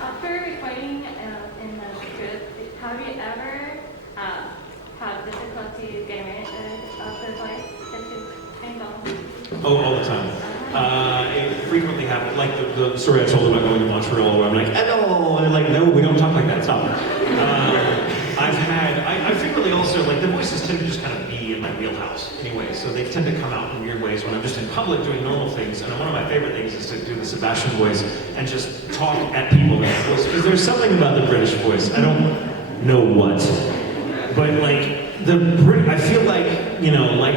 After recording in the script, have you ever had difficulty getting rid of the voice that you think of? Oh, all the time. It frequently happens, like the story I told about going to Montreal, where I'm like, hello, and they're like, no, we don't talk like that, stop. I frequently also, like, the voices tend to just kind of be in my wheelhouse anyway, so they tend to come out in weird ways when I'm just in public doing normal things, and one of my favorite things is to do the Sebastian voice and just talk at people in that voice, because there's something about the British voice, I don't know what, but like, I feel like, you know, like,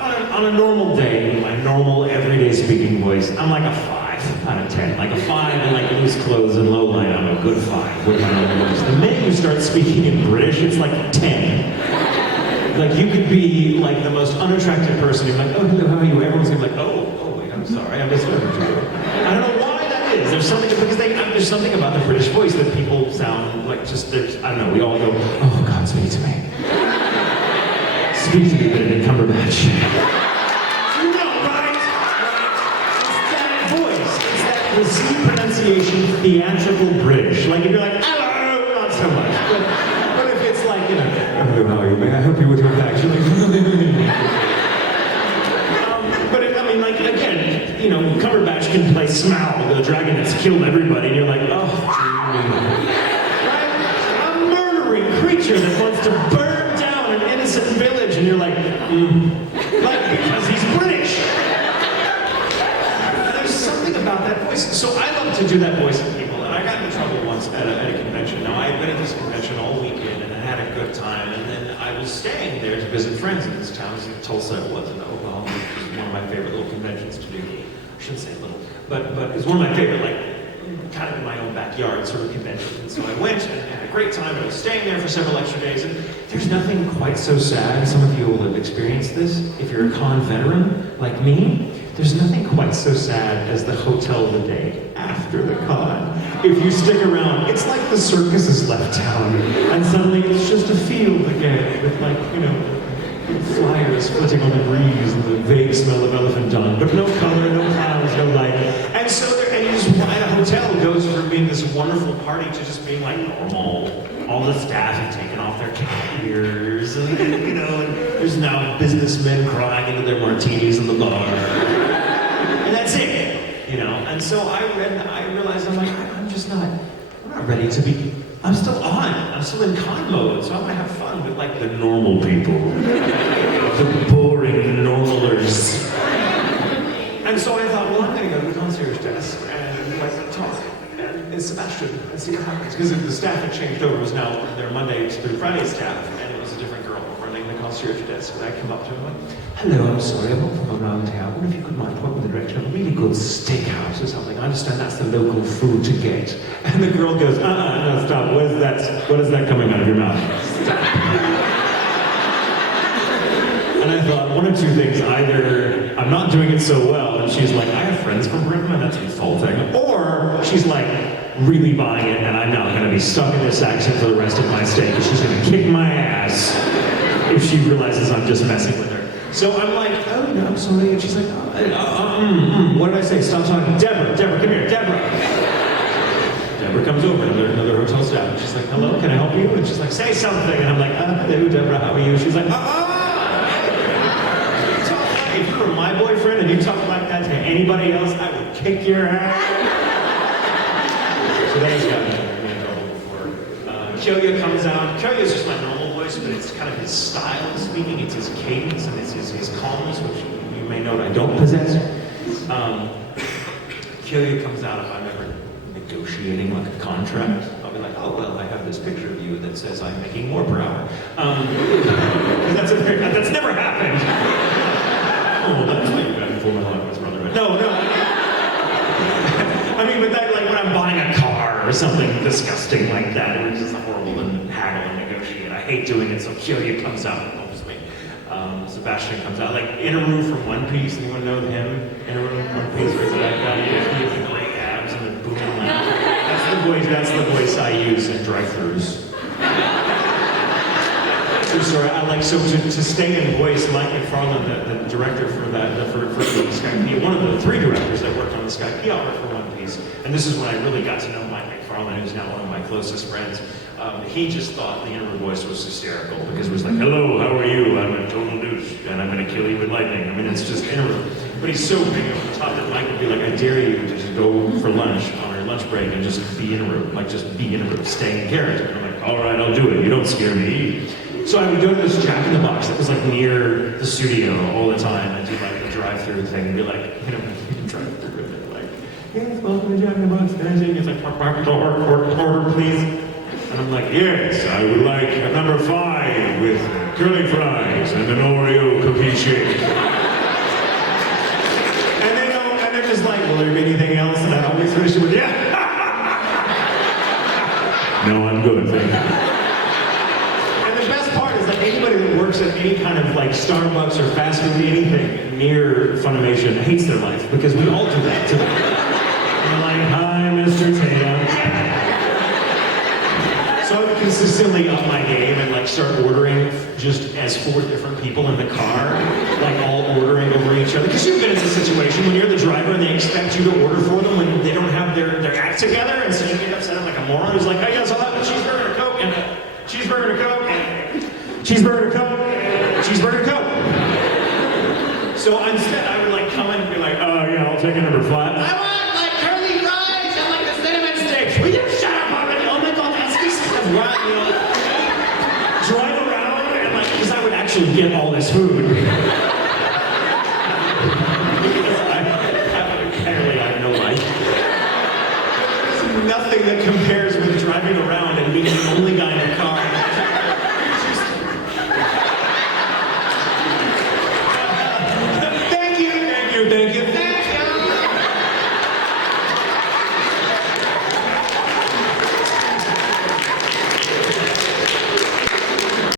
on a normal day, my normal everyday speaking voice, I'm like a 5 out of 10. Like a 5 in like loose clothes and low light, I'm a good 5 with my normal voice. The minute you start speaking in British, it's like 10. Like you could be like the most unattractive person, you're like, oh hello, how are you? Everyone's gonna be like, oh wait, I'm sorry, I misheard you. I don't know why that is. There's something, because there's something about the British voice that people sound like just, I don't know, we all go, oh God, speak to me. Speak to me, Benedict Cumberbatch. The C pronunciation, theatrical British. Like if you're like, hello, not so much. But if it's like, you know, hello, how are you? May I help you with your bags? You're like, but I mean, like, again, you know, Cumberbatch can play Smaug, the dragon that's killed everybody, and you're like, oh, right? A murdering creature that wants to burn down an innocent village, and you're like, like, because he's British. About that voice. So I love to do that voice with people, and I got in trouble once at a convention. Now, I had been at this convention all weekend, and I had a good time, and then I was staying there to visit friends in this town. Tulsa it was in Oklahoma, which is one of my favorite little conventions to do. I shouldn't say little, but it's one of my favorite, like, kind of in my own backyard sort of conventions. And so I went and had a great time. I was staying there for several extra days, and there's nothing quite so sad. Some of you will have experienced this. If you're a con veteran like me, there's nothing quite so sad as the hotel of the day after the con. If you stick around, it's like the circus has left town, and suddenly it's just a field again with, like, you know, flyers flitting on the breeze and the vague smell of elephant dung, but no color, no clouds, no light. And so and you just, at a hotel goes from being this wonderful party to just being like normal. All the staff have taken off their cat ears, and, you know, and there's now businessmen crying into their martinis in the bar. And that's it, you know. And so I realized, I'm like, I'm not ready to be, I'm still in con mode, so I'm gonna have fun with like the normal people, the boring normalers. And so I thought, well, I'm gonna go to the concierge desk and like talk. It's Sebastian, and see what happens. Because the staff had changed over, it was now their Monday through Friday staff, and it was a different girl running the concierge desk. And I come up to her like, hello, I'm sorry, I'm not from around here. I wonder if you could mind point me in the direction of a really good steakhouse or something. I understand that's the local food to get. And the girl goes, no, stop, what is that coming out of your mouth? Stop. And I thought, one of two things, either I'm not doing it so well, and she's like, I have friends from Britain, and that's insulting, or she's like, really buying it, and I'm not gonna be stuck in this accent for the rest of my stay, because she's gonna kick my ass if she realizes I'm just messing with her. So I'm like, oh, no, I'm sorry, and she's like, what did I say? Stop talking. Deborah, come here, Deborah. Deborah comes over, another hotel staff, and she's like, hello, can I help you? And she's like, say something, and I'm like, hello, Deborah, how are you? She's like, if you were my boyfriend and you talked like that to anybody else, I would kick your ass. So that has gotten me in trouble before. Kyoya comes out. Kyoya is just my normal voice, but it's kind of his style of speaking. It's his cadence and it's his calmness, which you may note I don't possess. Kyoya comes out if I'm ever negotiating like a contract. I'll be like, oh, well, I have this picture of you that says I'm making more per hour. That's never happened. Oh, that's what you got before my life was brother. No. I mean, but that, like when I'm buying a car or something disgusting like that, where it's just horrible and haggle and negotiate. I hate doing it, so Kyoya comes out and helps me. Sebastian comes out, like in a room from One Piece. Anyone know him? In a room from One Piece, where that guy he has the great abs and the booming laugh. That's the voice I use in drive-thrus. Sorry, I like, so to stay in voice, Mike McFarland, the director for the Sky P, one of the 3 directors that worked on the Sky P opera for One Piece, and this is when I really got to know Mike McFarland. McFarlane, who's now one of my closest friends, he just thought the inner voice was hysterical because it was like, hello, how are you? I'm a total douche, and I'm going to kill you with lightning. I mean, it's just inner. But he's so big on the top that Mike would be like, I dare you to just go for lunch on our lunch break and just be in a room, like just be in a room, stay in character. And I'm like, all right, I'll do it. You don't scare me. So I would go to this Jack in the Box that was like near the studio all the time and do like the drive-through thing and be like, drive through and like, yes, welcome to Jack in the Box. It's like, order, please. And I'm like, yes, I would like a number 5 with curly fries and an Oreo cookie shake. And they're just like, will there be anything else? And I always finish it with, yeah. No, I'm good, thank you. And the best part is that anybody that works at any kind of like Starbucks or fast food, anything near Funimation hates their life because we all do that too. We're like, hi, Mr. Tatum. So I would consistently up my game and like start ordering just as 4 different people in the car, like all ordering over each other. Because you've been in this situation when you're the driver and they expect you to order for them when they don't have their act together, and so you end up sounding like a moron who's like, hey guys, I'll have a cheeseburger and a Coke, and a cheeseburger and a Coke, and a cheeseburger and a Coke, and a cheeseburger and a Coke. So instead I would like come in and be like, oh yeah, I'll take a number 5. I want like curly fries and like the cinnamon sticks. Will you shut up already? Oh my god, that's this stuff, right? You know, drive around and like, because I would actually get all this food. Apparently I have no life. There's nothing that compares with driving around and being the only guy in the car